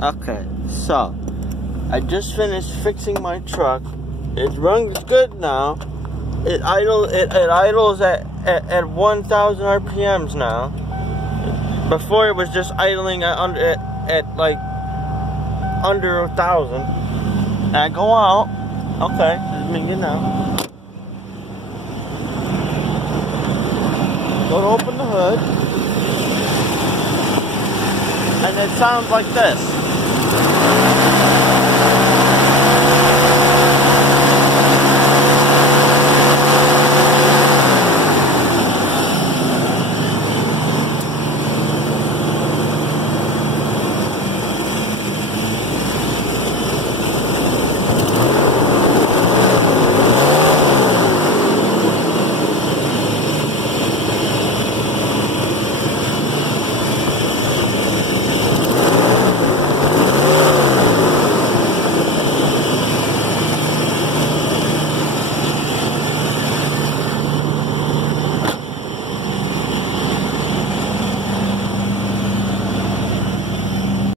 Okay, so I just finished fixing my truck. It runs good now. It idles at 1,000 RPMs now. Before it was just idling at like under 1,000. And I go out. Okay, this is me good now. Go to open the hood. And it sounds like this.